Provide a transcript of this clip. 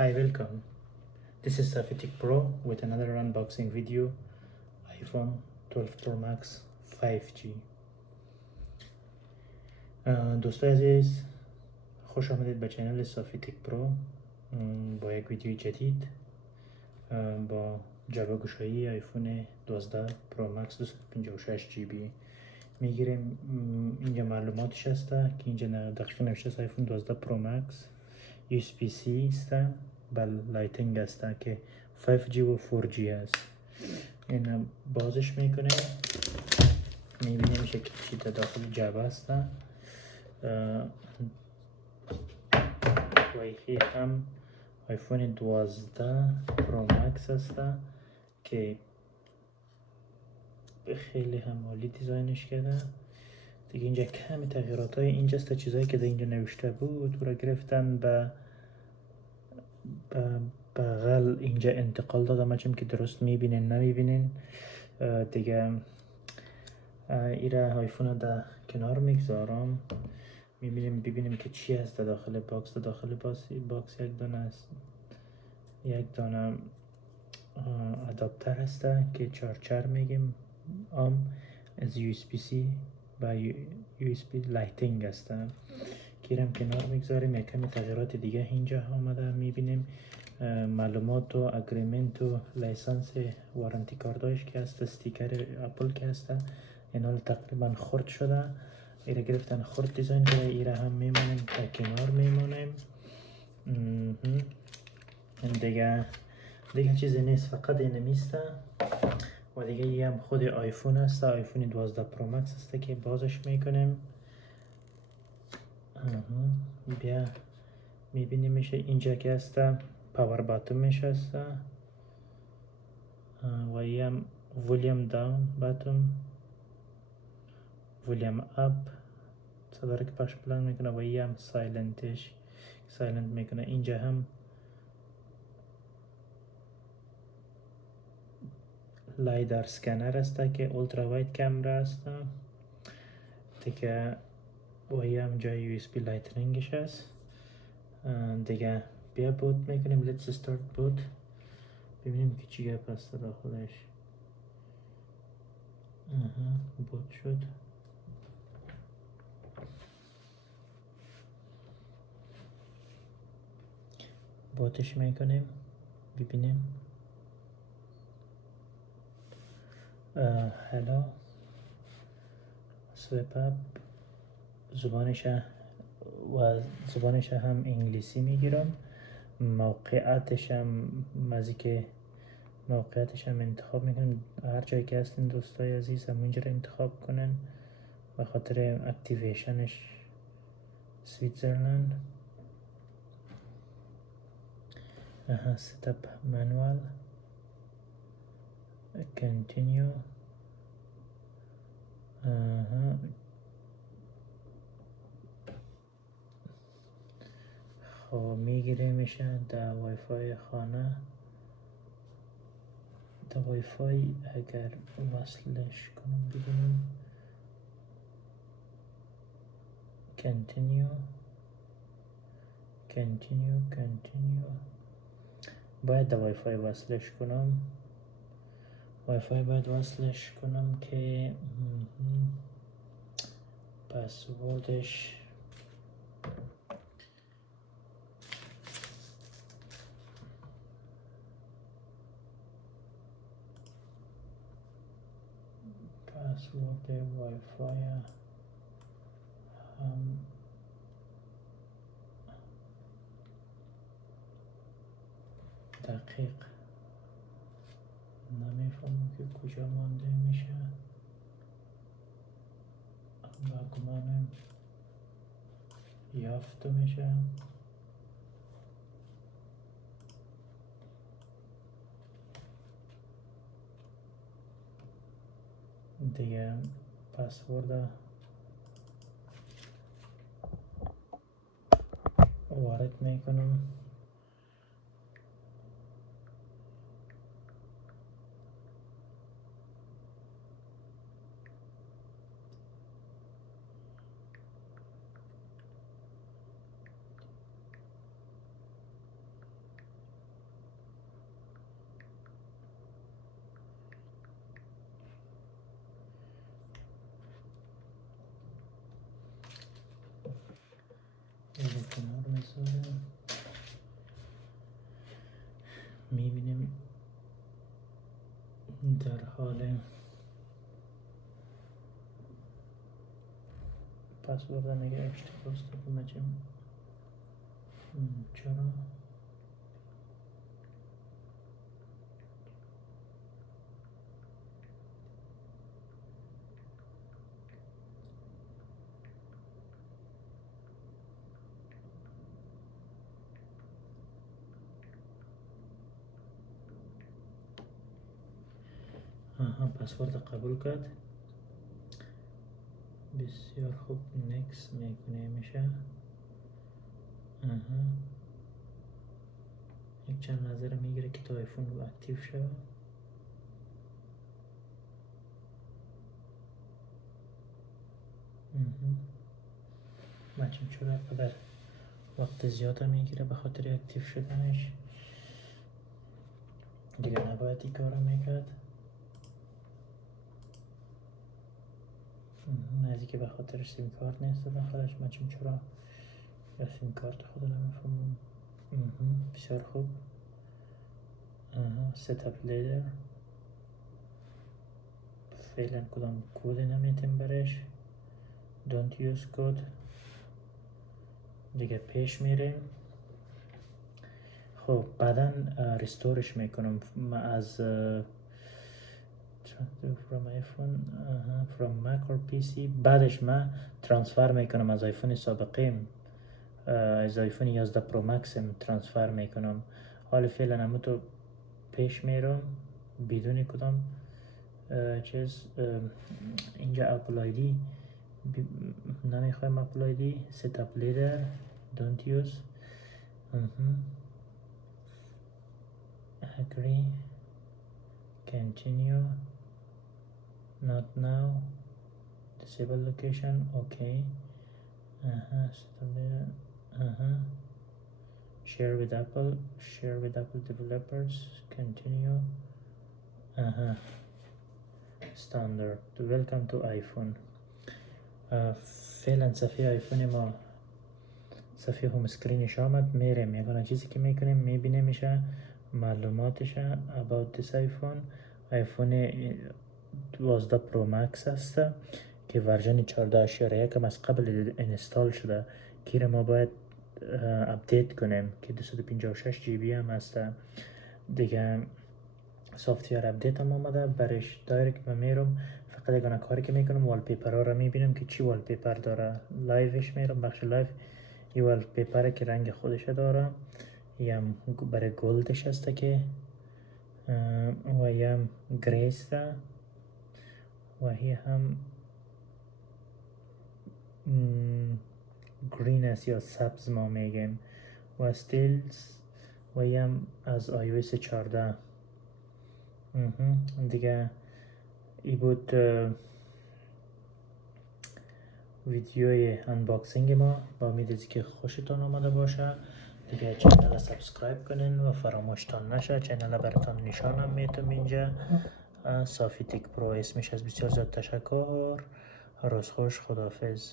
Hi, welcome. This is Safitik Pro with another unboxing video. iPhone 12 Pro Max 5G. دوستای عزیز، خوش آمدید به چنل سافیتیک پرو با یک ویدیو جدید با جعبه گشایی آیفون 12 پرو مکس 256 جی بی میگیریم. اینجا معلوماتش هسته که اینجا دقیقا نوشته است آیفون 12 پرو مکس USB-C است، بل لایتنگ است که 5G و 4G است. این بازش میکنه، میبینیم که چی داخل جعبه است و یکی هم آیفون 12 پرو مکس است که خیلی هم عالی دیزاینش کرده. دیگه اینجا کمی تغییرات های اینجا است، چیزایی که در اینجا نوشته بود رو گرفتن به بغل اینجا انتقال دادم، چون که درست میبینین نمیبینین دیگه. ایره آیفون در کنار میگذارم، ببینیم که چی هست داخل باکس. داخل باکس یک دانه است، یک دانه اداپتر هست که چارجر میگیم از USB-C و USB لایتینگ هست. کیرم کنار میگذاریم. یک کمی تغییرات دیگه اینجا آمده میبینیم، معلومات و اگریمنت و لایسنس وارنتی کارداش که هست، استیکر اپل که هست، اینا تقریبا خرد شده. ایره گرفتن خرد دیزاین کرده. ایره هم میمونیم تا کنار میمونیم. دیگه چیزی نیست، فقط این میسته و دیگه یه هم خود آیفون هست، آیفون 12 پرو مکس هست که بازش میکنیم. بیا میبینیم میشه اینجا که هست پاور باتون میشه هست و یه هم ولیوم داون باتون، ولیوم اپ صداره که پاش بلند میکنه و یه هم سایلنت میکنه. اینجا هم لایدار سکنر است که اولترا واید کامرا است دیگه، و یه هم جای USB لایتنینگش هست دیگه. بیا بوت میکنیم، لیتس استارت بوت، ببینیم که چی گپ هست داخلش. بوت شد. بوتش میکنیم، ببینیم. هلو سویپ اپ، زبانش هم انگلیسی میگیرم. موقعیتش هم انتخاب میکنیم. هر جایی که هستین دوستای عزیز همونجا رو انتخاب کنن به خاطر اکتیویشنش. سویتزرلند، ستاپ مانوال، کنتینیو، خب میگیره میشه در وای فای خانه. در وای فای اگر وصلش کنم ببینیم، کنتینیو باید در وای فای وصلش کنم. که پسوردش وای فای هم دقیق نمیفهمم که کجا مانده میشه. با گمانم یافته میشه. دیگه پسورد وارد میکنم. میبینیم در حال پسورد نگه اشتباه استفاده چرا؟ پسورد قبول کرد. بسیار خوب، نکس میکنه میشه. یک چند نظر میگیره که تا آیفون اکتیو شد. بچم چرا قدر وقت زیاده میگیره به خاطر اکتیو شدنش. دیگه نباید این کارو میکرد. از که به خاطر سیم کارت نیست داخلش. بچم چرا یا سیم کارت خود نمیفهمم. بسیار خوب. ستاپ لیدر فعلا کدام کود نمیتیم برش. don't use code. دیگه پیش میریم. خب بعدا ریستورش میکنم از from iPhone from Mac or PC. بعدش من ترانسفر میکنم از آیفون سابقیم، از آیفون 11 پرو مکسم ترانسفر میکنم. حال فعلا همه تو پیش میرم بدون کدام چیز. اینجا اپل آیدی نمیخوایم. اپل آیدی ستاپ لیدر don't use. agree continue not now disable location okay. ستاپ لیدر share with Apple developers continue. standard welcome to iPhone. فعلا صفحه آیفون ما صفحه هوم اسکرینش آمد. میریم یگانه چیزی که میکنیم میبینیم میشه معلوماتش about this آیفون 12 پرو مکس است که ورژن 14.1 هم از قبل انستال شده که ما باید اپدیت کنیم که 256 جی بی هم هست. دیگه سافتویر اپدیت هم آمده برش. دایرکت میرم فقط یگانه کاری که میکنم والپیپر ها رو میبینم که چی والپیپر داره. لایوش میرم بخش لایو. این والپیپر که رنگ خودش داره، یم برای گلدش هسته که و یم گریس ده و هی هم گرین است یا سبز ما میگیم و استیلز و یم از iOS 14. دیگه ای بود ویدیوی انباکسینگ ما. با امید که خوشتون آمده باشه. دیگه چینل سابسکرایب کنین و فراموشتان نشه. چینل براتون نشانم میتونم اینجا. صافی تک پرو اسمش از بسیار زیاد تشکر. روز خوش. خداحافظ.